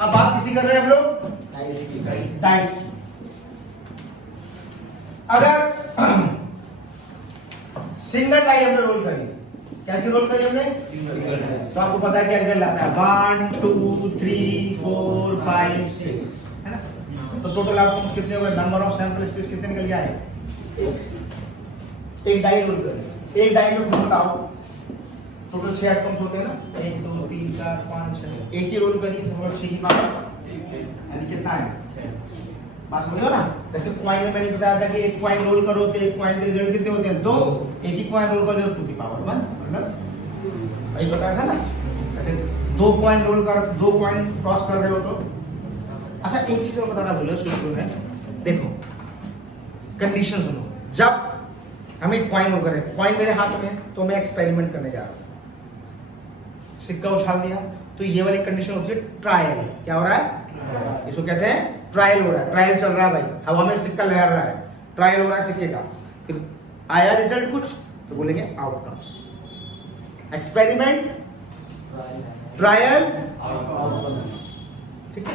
अब बात किसी कर रहे हैं हम लोग, डाइस। अगर सिंगल डाई हमने रोल करी, कैसे रोल करी हमने, तो आपको पता है क्या रिजल्ट आता है, 1 2 3 4 5 6, है ना। तो टोटल आउटकम्स कितने हुए, नंबर ऑफ सैंपल स्पेस कितने निकल के आए, एक डाई रोल करें, एक डाई में बताओ टोटल 6 आउटकम्स होते हैं ना, 1 2 3 4 5 6, एक ही रोल करी तो 6 की पावर यानी कितना है, बात समझो ना। जैसे कॉइन में मैंने बताया था कि एक कॉइन रोल करो तो एक कॉइन के रिजल्ट कितने होते हैं, 2, एक ही कॉइन रोल करो 2 की पावर 1, मतलब वही बताया था ना। जैसे 2 कॉइन रोल कर, 2 कॉइन टॉस कर रहे हो तो, अच्छा एक चीज और बताना भूलो शुरू में, देखो कंडीशन सुनो, जब हम एक कॉइन रोल करें, कॉइन मेरे हाथ में तो मैं एक्सपेरिमेंट करने जा रहा हूं, सिक्का उछाल दिया, तो ये वाली कंडीशन होती है ट्रायल। क्या हो रहा है, इसको कहते हैं ट्रायल हो रहा है, ट्रायल चल रहा है भाई, हवा में सिक्का लहर रहा है, ट्रायल हो रहा है सिक्के का। फिर आया रिजल्ट कुछ तो बोलेंगे आउटकम्स, एक्सपेरिमेंट, ट्रायल, ठीक है।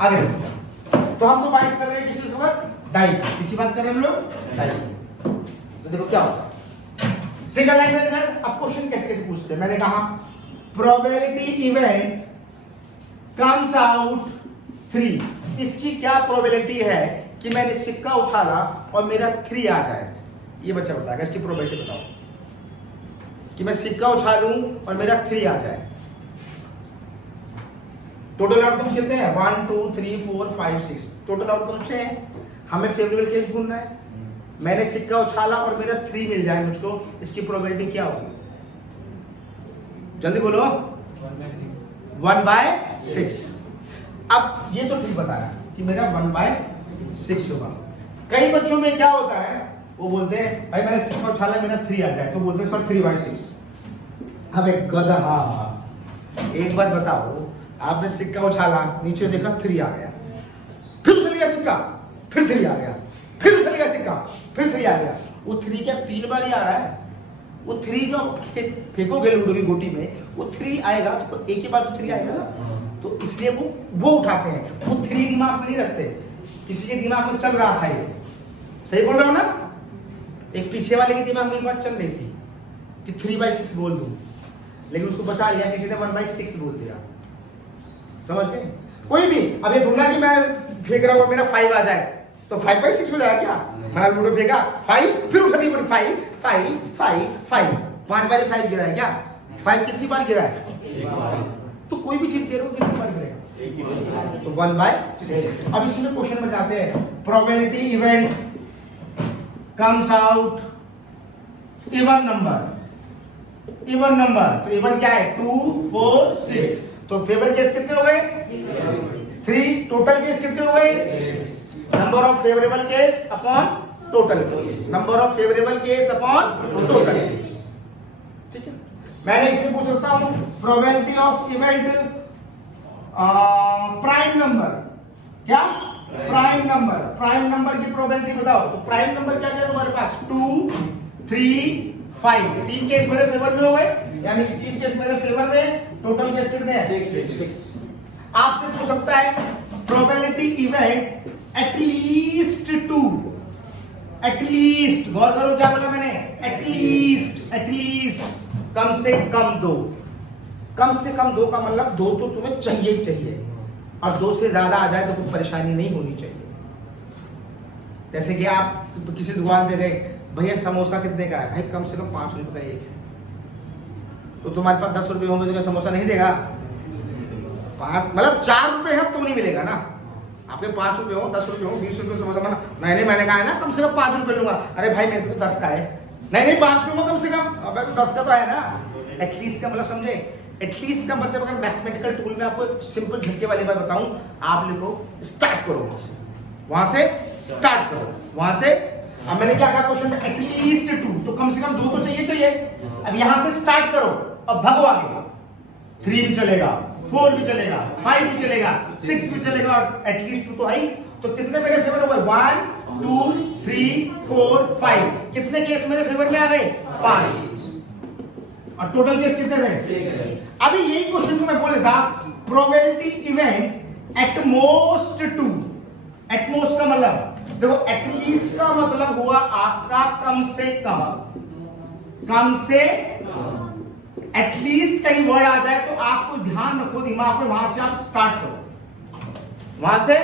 आगे तो हम तो बात कर रहे हैं किसी वक्त डाई, किसी बात कर रहे हैं हम लोग डाई। तो देखो क्या होता है सिंगल लाइन में रिजल्ट। अब क्वेश्चन कैसे कैसे पूछते हैं, मैंने कहा प्रोबेबिलिटी इवेंट कम्स आउट 3, इसकी क्या प्रोबेबिलिटी है कि मैंने सिक्का उछाला और मेरा 3 आ जाए, ये बच्चा बताएगा इसकी प्रोबेबिलिटी बताओ कि मैं सिक्का उछालूं और मेरा 3 आ जाए। टोटल आउटकम्स कितने हैं, 1 2 3 4 5 6, टोटल आउटकम्स है, हमें फेवरेबल केस ढूंढना है। मैंने सिक्का उछाला और मेरा 3 मिल जाए मुझको, इसकी प्रोबेबिलिटी क्या होगी, जल्दी बोलो, 1/6। अब ये तो ठीक बताया कि मेरा 1/6 होगा। कई बच्चों में क्या होता है, वो बोलते हैं भाई मैंने सिक्का उछाला मेरा 3 आ जाए, तो बोलते हैं सर 3/6। अब एक गधा, एक बात बताओ, आपने सिक्का उछाला, नीचे देखा 3 आ गया, फिर उछल गया सिक्का, फिर 3 आ गया, फिर उछल गया सिक्का, फिर 3 आ गया। वो 3 क्या 3 बार ही आ रहा है, वो 3 जो फेंकोगे लूडो की गोटी में, वो 3 आएगा तो एक ही बार तो 3 आएगा ना, तो इसलिए वो उठाते हैं, वो 3 दिमाग में नहीं रखते, किसी के दिमाग में चल रहा था ये, सही बोल रहा हूं ना। एक पीछे वाले के दिमाग में एक बात चल रही थी कि 3/6 बोल दूं, लेकिन उसको बचा लिया, किसी ने 1/6 बोल दिया, समझ गए। कोई भी अब ये थोड़ा कि मैं फेंक रहा हूं मेरा 5 आ जाए तो 5/6 हो जाएगा क्या, मैंने लूडो फेंका 5, फिर उठा दी बोली 5 5 5 5, 5 बार 5 गिरा है क्या, 5 कितनी बार गिरा है, तो कोई भी चीज दे रहे हो कितनी बार गिरेगा, तो 1/6। अब इसमें क्वेश्चन में जाते हैं, probability event comes out even number, even number, तो इवन क्या है 2 4 6, तो फेवर केस कितने हो गए 3, टोटल केस कितने हो गए, number of favourable case upon total case, number of favourable case upon total case, ठीक है। मैंने इसे पूछ सकता हूं probability of event prime number, क्या प्राइम नंबर, प्राइम नंबर की प्रोबेबिलिटी बताओ, तो प्राइम नंबर क्या क्या तुम्हारे पास 2 3 5, 3 केस मेरे फेवर में हो गए, यानी कि 3 केस मेरे फेवर में, टोटल केस कितने हैं 6। आपसे पूछ सकता है प्रोबेबिलिटी इवेंट एटलीस्ट 2, एटलीस्ट, गौर करो क्या बोला मैंने, एटलीस्ट, एटलीस्ट कम से कम 2, कम से कम 2 का मतलब 2 तो तुम्हें चाहिए ही चाहिए, और 2 से ज्यादा आ जाए तो कोई परेशानी नहीं होनी चाहिए। जैसे कि आप किसी दुकान पे गए, भैया समोसा कितने का है, भाई कम से कम 5 रुपए का एक है, तो तुम्हारे पास 10 रुपए होंगे तो क्या समोसा नहीं देगा, 5 मतलब 4 रुपए है तो नहीं मिलेगा ना, आपके 5 रुपए हो 10 रुपए हो 20 रुपए समोसा बना, नहीं मैंने कहा है ना कम से कम 5 रुपए लूंगा, अरे भाई मेरे को 10 का है, नहीं 5 लूंगा कम से कम, अबे 10 का तो है ना। एटलीस्ट का मतलब समझे, एटलीस्ट का मतलब अगर मैथमेटिकल टूल में आपको सिंपल झटके वाली बात बताऊं, आप लिखो स्टार्ट करो वहां से स्टार्ट करो वहां से। अब मैंने क्या कहा क्वेश्चन में, एटलीस्ट 2, तो कम से कम 2 तो चाहिए। अब यहां से स्टार्ट करो, अब भगो आगे, 3 भी चलेगा, 4 भी चलेगा, 5 भी चलेगा, 6 भी चलेगा, और एटलीस्ट 2 तो आई, तो कितने मेरे फेवर हो गए 1 2 3 4 5, कितने केस मेरे फेवर में आ गए 5, और टोटल केस कितने थे 6। अभी यही क्वेश्चन को मैं बोल रहा था, probability event at most two, at most का मतलब देखो, एटलीस्ट का मतलब हुआ आपका कम से कम, कम से, एटलीस्ट कहीं वर्ड आ जाए तो आपको ध्यान रखो दिमाग में, वहां से आप स्टार्ट करो, वहां से।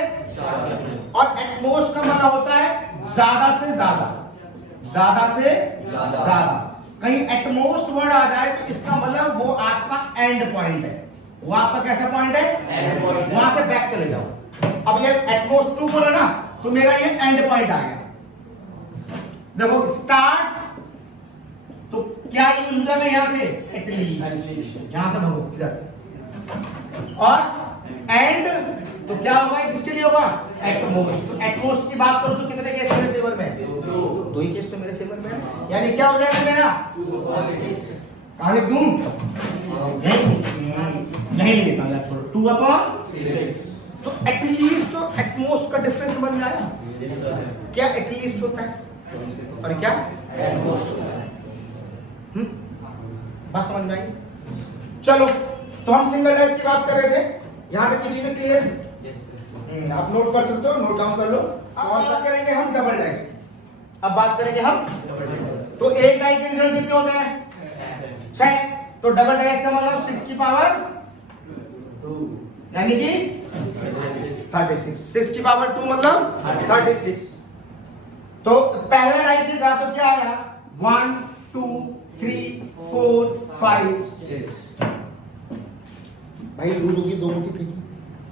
और एटमोस्ट का मतलब होता है ज्यादा से ज्यादा, ज्यादा से ज्यादा। कहीं एटमोस्ट वर्ड आ जाए तो इसका मतलब वो आपका एंड पॉइंट है, वो आपका कैसा पॉइंट है, वहां से बैक चले जाओ। अब ये एटमोस्ट टू बोला ना, तो मेरा ये एंड पॉइंट आ गया। देखो स्टार्ट तो क्या यूज हुआ मैं यहां से, एटलीस्ट, यहां से भगो इधर, और एंड तो क्या होगा, किसके लिए होगा, एटमोस्ट। तो एटमोस्ट की बात करो तो कितने केस मेरे फेवर में है, दो ही केस तो मेरे फेवर में है, यानी क्या हो जाएगा मेरा, कहां लिख दूं, यही लिखा यार, छोड़ो, 2/6। तो एटलीस्ट और एटमोस्ट का डिफरेंस समझ में आया, क्या एटलीस्ट होता है और क्या एटमोस्ट होता है, बात समझ में आई। चलो, तो हम सिंगल डाइस की बात कर रहे थे, यहां तक की चीजें क्लियर है, आप नोट कर सकते हो, नोट डाउन कर लो। अब बात करेंगे हम डबल डाइस, अब बात करेंगे हम, तो एक डाई के रिजल्ट कितने होते हैं, 6। तो डबल डाइस का मतलब 6 की पावर 2, यानी कि 36, 6 की पावर 2 मतलब 36। तो पहला डाइस का तो क्या आया, 1 2 3 4 5 6। भाई लूडो की 2 गुटी फेंकी,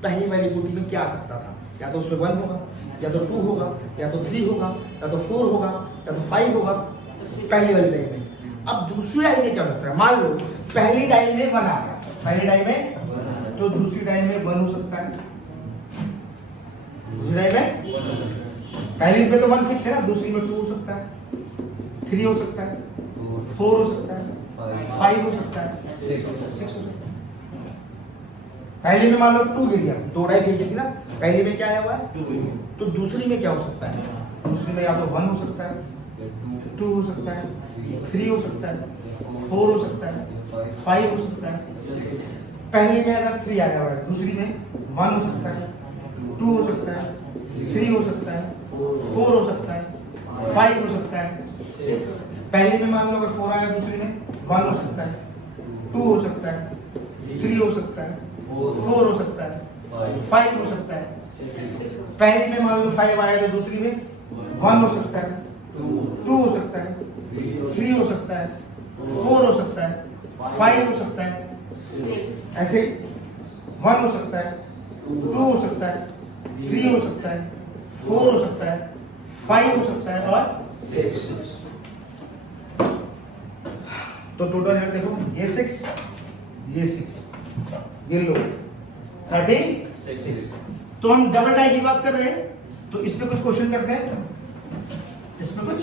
पहली वाली गुटी में क्या आ सकता था, या तो उसमें 1 होगा, या तो 2 होगा, या तो 3 होगा, या तो 4 होगा, या तो 5 होगा, पहली वाली डाई में। अब दूसरी डाई में क्या होता है, मान लो पहली डाई में 1 आ गया, पहली डाई में, तो दूसरी डाई में 1 हो सकता है, दूसरी डाई में, पहली में तो 1 फिक्स है ना, दूसरी में 2 हो सकता है, 3 हो सकता है, 4 हो सकता है, 5 हो सकता है, 6 हो सकता है। पहली में मान लो 2 गिर गया, 2 डाई गिर गई ना, पहली में क्या आया हुआ है 2, तो दूसरी में क्या हो सकता है, दूसरी में या तो 1 हो सकता है, 2 हो सकता है, 3 हो सकता है, 4 हो सकता है, 5 हो सकता है। पहली में अगर 3 आया हुआ है, दूसरी में 1 हो सकता है, 2 हो सकता है, 3 हो सकता है, 4 हो सकता है, 5 हो सकता है। पहली में मान लो अगर 4 आया, दूसरी में 1 हो सकता है, 2 हो सकता है, 3 हो सकता है, 4 हो सकता है, 5 हो सकता है। पहली में मान लो 5 आया तो दूसरी में 1 हो सकता है, 2 हो सकता है, 3 हो सकता है, 4 हो सकता है, 5 हो सकता है, ऐसे 1 हो सकता है, 2 हो सकता है, 3 हो सकता है, 4 हो सकता है, 5 हो सकता है और 6। तो टोटल रेट देखो, ये 6, ये 6, ये लो 36। तो हम डबल डाई की बात कर रहे हैं, तो इसमें कुछ क्वेश्चन करते हैं, इसमें कुछ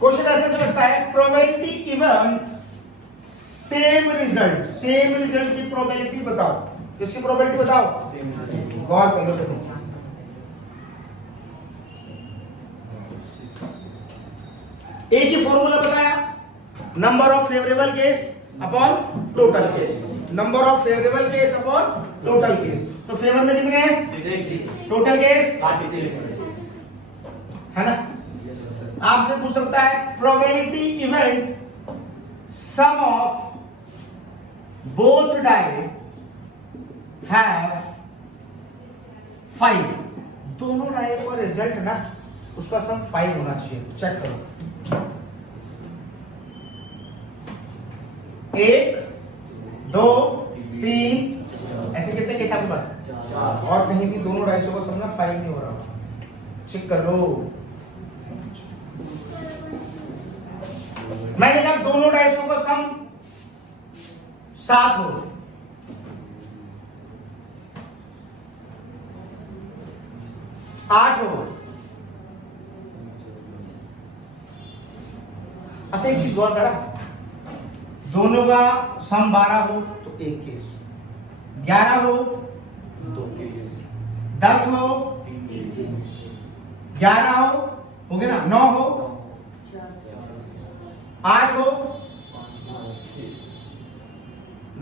क्वेश्चन ऐसे से लगता है, प्रोबेबिलिटी इवन सेम रिजल्ट की प्रोबेबिलिटी बताओ, किसकी प्रोबेबिलिटी बताओ, गौर कर लो। देखो एक ही फॉर्मूला बताया, number of favourable case upon total case, number of favourable case upon total case. तो फेवर में कितने हैं, 6, टोटल केस 36 है ना। आपसे पूछ सकता है, probability event sum of both die have 5, दोनों डाई का रिजल्ट ना उसका सम 5 होना चाहिए, चेक करो। 1 2 3 ऐसे कितने केस आपके पास, 4, और कहीं भी दोनों डाइसों का सम ना 5 नहीं हो रहा, चेक कर लो। मैंने कहा दोनों डाइसों का सम 7 हो, आठ हो। अच्छा एक चीज गौर करा, दोनों का सम 12 हो तो 1 केस, 11 हो 2 केस, 10 हो 11 हो गया ना, 9 हो 8 हो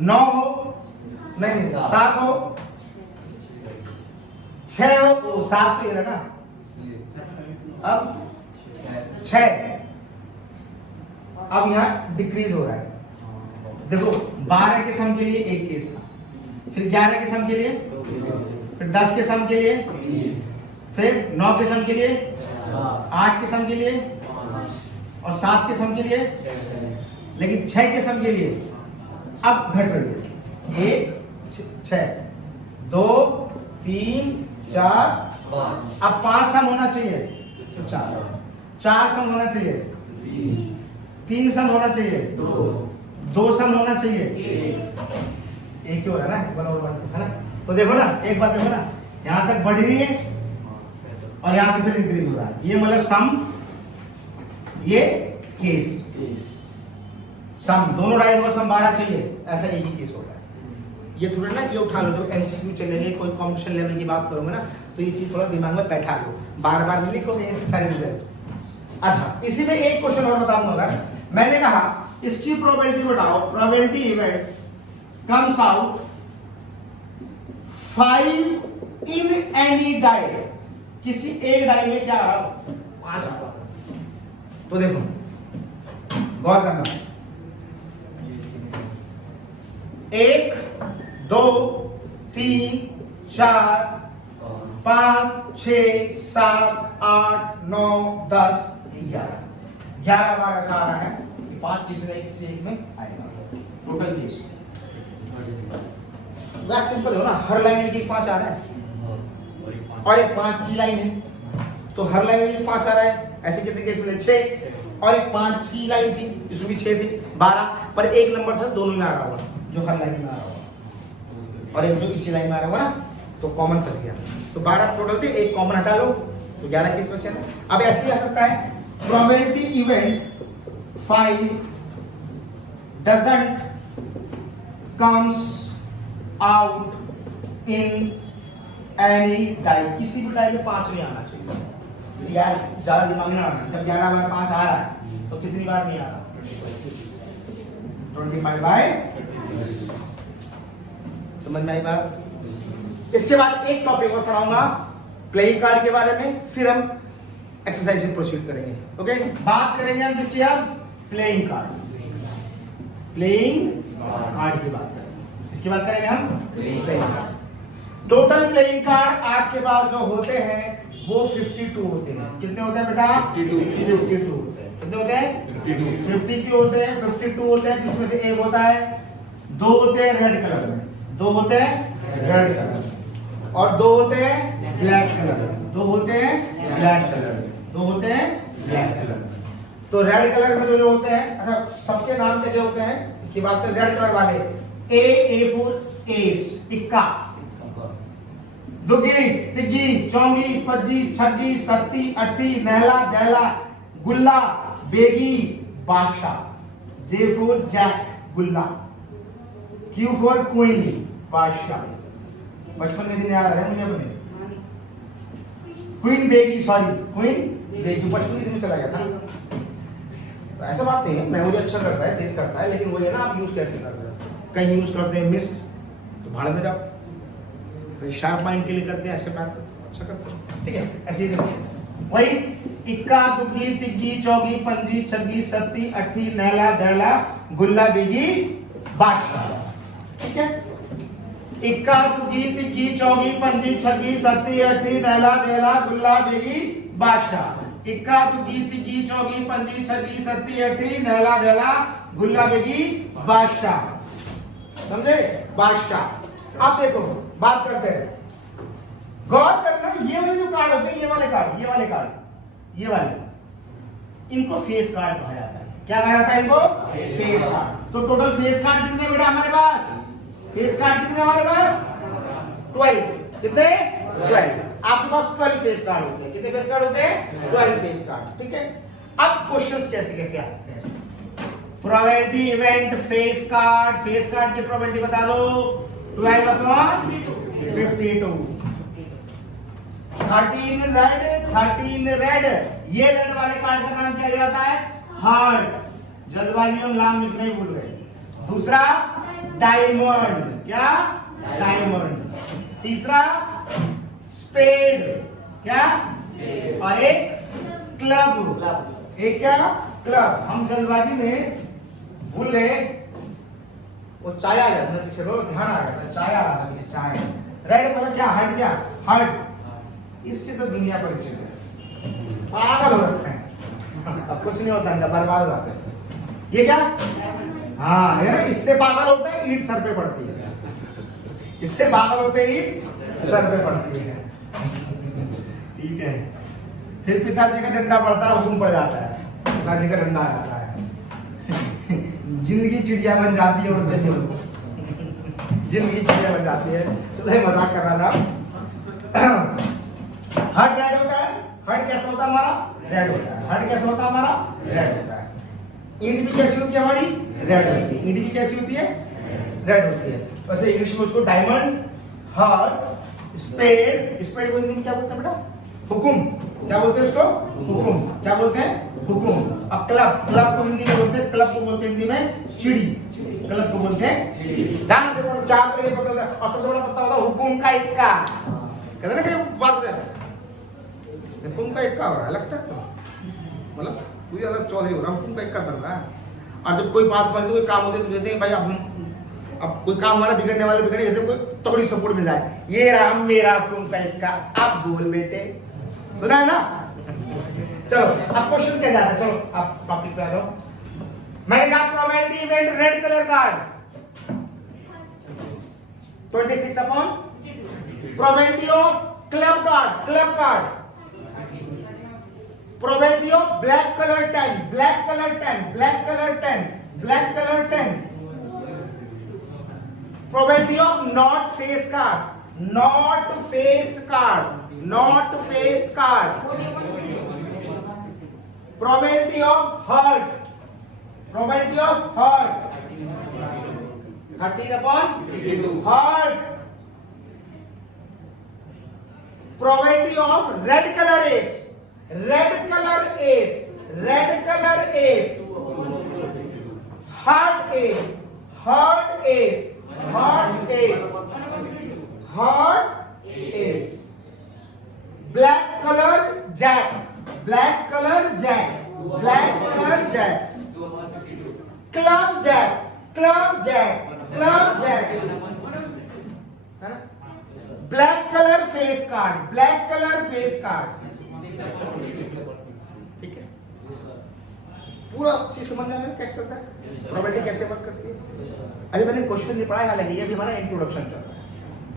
9 हो नहीं 7 हो, 6 हो, 7 तो ये रहा ना, अब 6, अब यहाँ डिक्रीज हो रहा है। देखो 12 के सम के लिए एक केस था, फिर 11 के सम के लिए, फिर 10 के सम के लिए, फिर 9 के सम के लिए, 8 के सम के लिए और 7 के सम के लिए, लेकिन 6 के सम के लिए अब घट रही है। 1 6 2 3 4 अब 5 सम होना चाहिए तो 4 सम होना चाहिए, 3 सम होना चाहिए, 2 सम होना चाहिए, एक ही हो रहा है ना, 1 और 1 है ना। तो देखो ना, एक बात देखो ना, यहां तक बढ़ रही है और यहां से फिर इंक्रीज हो रहा है। ये मतलब सम, ये केस, सम दोनों डाई को सम 12 चाहिए, ऐसा एक ही केस होता है। ये थोड़ा ना ये उठा लो, जब एमसीक्यू चलेंगे, कोई कॉम्पिटिशन लेवल की बात करोगे ना, तो ये चीज थोड़ा दिमाग में बैठा लो, बार बार नहीं लिखोगे सारे रिजल्ट। अच्छा, इसी में एक क्वेश्चन और बता दूंगा। मैंने कहा इसकी प्रोबेबिलिटी बताओ, probability event comes out 5 in any die, किसी एक डाई में क्या आ रहा हो, 5 आ रहा। तो देखो गौर करना, 1 2 3 4 5 6 7 8 9 10 11 बार ऐसा आ रहा है कि 5 किसी एक में आएगा टोटल केस। बस सिंपल हो ना, हर लाइन में 5 आ रहा है और एक 5 की लाइन है, तो हर लाइन में 5 आ रहा है। ऐसे कितने केस मिले, 6, और एक 5 की लाइन थी, इसमें भी 6 थे, 12, पर एक नंबर था दोनों में आ रहा होगा, जो हर लाइन में आ रहा होगा, और एक जो इसी लाइन में आ रहा होगा ना, तो कॉमन फंस गया। तो 12 टोटल थे, एक कॉमन हटा लो तो 11 केस बचे ना। अब ऐसे ही आ सकता है, probability event 5 doesn't comes out in any die, किसी भी डाई में 5 नहीं आना चाहिए यार, ज्यादा दिमाग ना आना। जब 11 बार 5 आ रहा है तो कितनी बार नहीं आ रहा, 25/। समझ में आई बात। इसके बाद एक टॉपिक और पढ़ाऊंगा प्लेइंग कार्ड के बारे में, फिर हम एक्सरसाइज में प्रोसीड करेंगे। ओके, बात करेंगे हम किसकी, अब प्लेइंग कार्ड, प्लेइंग कार्ड की बात करेंगे। इसकी बात करेंगे हम playing card. Total playing card आपके पास जो होते हैं वो 52 होते हैं। कितने होते हैं बेटा, 52 होते हैं। कितने होते हैं, 50 क्यों होते हैं, 52 होते हैं, जिसमें से एक होता है, 2 होते हैं रेड कलर में, 2 होते हैं रेड कलर में, और 2 होते हैं ब्लैक कलर में, 2 होते हैं ब्लैक कलर में, 2 होते हैं ब्लैक कलर में। तो रेड कलर में जो होते हैं, अच्छा सबके नाम क्या होते हैं की बात करें, रेड कलर वाले A for एस, इक्का, दुगी तिग्गी चौंगी पज्जी छग्गी सत्ती अट्ठी नहला दहला गुल्ला बेगी बादशाह। J for जैक, गुल्ला, Q for क्वीन, बादशाह। बचपन के दिन याद आ रहे हैं मुझे अपने, क्वीन बेगी, सॉरी क्वीन बेगी, बचपन के दिन में चला गया था। तो ऐसा बात नहीं है, मेमोरी अच्छा करता है, तेज करता है, लेकिन वो है ना आप यूज कैसे कर रहे हो। कहीं यूज करते हैं मिस तो भाड़ में जाओ, कहीं शार्प माइंड के लिए करते हैं, ऐसे बात अच्छा करते हैं, ठीक है। ऐसे ही देखिए, वही इक्का दुग्गी तिग्गी चौगी पंजी छग्गी सत्ती अट्ठी नहला दहला गुल्ला बेगी बादशाह, ठीक है। इक्का दुग्गी तिग्गी चौगी पंजी छग्गी सत्ती अट्ठी नहला दहला गुल्ला बेगी बादशाह। इक्का दुग्गी तिग्गी चौगी पंजी छग्गी सत्ती अट्ठी नहला दहला गुल्ला बेगी बादशाह, समझे, बादशाह। आप देखो बात करते हैं, गौर करना, ये वाले जो कार्ड होते हैं, ये वाले कार्ड, ये वाले कार्ड, ये वाले, इनको फेस कार्ड कहा जाता है। क्या कहा जाता है इनको, फेस कार्ड। तो टोटल फेस कार्ड कितने बेटा हमारे पास, फेस कार्ड कितने हमारे पास, 12। कितने, 12। आपके पास 12 फेस कार्ड होते हैं। कितने फेस कार्ड होते हैं, 12 फेस कार्ड, ठीक है। अब क्वेश्चंस कैसे कैसे आ सकते हैं, प्रोबेबिलिटी इवेंट फेस कार्ड की प्रोबेबिलिटी बता दो, 12/52। 13 रेड, ये रेड वाले कार्ड का नाम क्या जाता है, हार्ट। जल्दबाजी में नाम लिखना ही भूल गए। दूसरा डायमंड, क्या डायमंड। तीसरा स्पेड, क्या? और एक क्लब। एक क्या? क्लब। हम जल्दबाजी में भूल गए, वो चाय आ गया था पीछे, ध्यान आ गया था, चाय आ रहा था पीछे, चाय। रेड मतलब क्या? हार्ट। क्या? हार्ट। इससे तो दुनिया परिचित है, पागल हो रखा है। अब कुछ नहीं होता, इनका बर्बाद हो जाता है। ये क्या? हाँ, है ना, इससे पागल होते हैं, ईंट सर पे पड़ती है। इससे पागल होते हैं, ईंट सर पे पड़ती है। ठीक है। फिर पिताजी का डंडा पड़ता है, हुक्म पड़ जाता है, पिताजी का डंडा आ जाता है। जिंदगी चिड़िया बन जाती है, उड़ते नहीं, जिंदगी चिड़िया बन जाती है। चलो मजाक कर रहा था। हार्ट रेड होता है। हार्ट कैसा होता है हमारा? रेड होता है। हार्ट कैसा होता है हमारा? रेड होता है। ईंट भी कैसी होती है हमारी? रेड होती है। ईंट भी कैसी होती है? रेड होती है। वैसे इंग्लिश में उसको डायमंड, हार्ट, स्पेड। स्पेड को हिंदी में क्या बोलते हैं बेटा? हुकुम। क्या बोलते हैं उसको? हुकुम। क्या बोलते हैं? हुकुम। अब क्लब, क्लब को हिंदी में बोलते हैं, क्लब को बोलते हैं हिंदी में चिड़ी। क्लब को बोलते हैं चिड़ी। ध्यान से पढ़ो, चार तरह के पता होता है, और सबसे बड़ा पता होता है हुकुम का इक्का। कहते ना कि बात हुकुम का इक्का हो रहा है, लगता है तो मतलब कोई ज्यादा चौधरी हो रहा है, हुकुम का इक्का बन रहा है। और जब कोई बात बनी, कोई काम होते तो कहते हैं भाई अब कोई काम हमारा बिगड़ने वाले बिगड़े, कहते कोई तगड़ी सपोर्ट मिल जाए, ये राम मेरा हुकुम का इक्का, अब बोल बेटे। सुना है ना? चलो अब क्वेश्चंस क्या जाता है, चलो आप टॉपिक पे आ जाओ। मैंने कहा probability event red colour card 26 upon probability of club card, club card probability of black colour 10, black colour 10, black colour 10, black colour 10, probability of not face card, not face card, not face card, probability of heart, probability of heart 13 upon heart, probability of red color ace, red color ace, red color ace, heart ace, heart ace, heart ace, heart ace, black color jack, black color jack, black color jack, club jack, club jack, club jack, है ना? black color face card, black color face card, ठीक है? पूरा चीज समझ में आ रहा है कैसे होता है, प्रोबेबिलिटी कैसे वर्क करती है। अभी मैंने क्वेश्चन नहीं पढ़ा है, हालांकि ये भी हमारा इंट्रोडक्शन चल रहा है।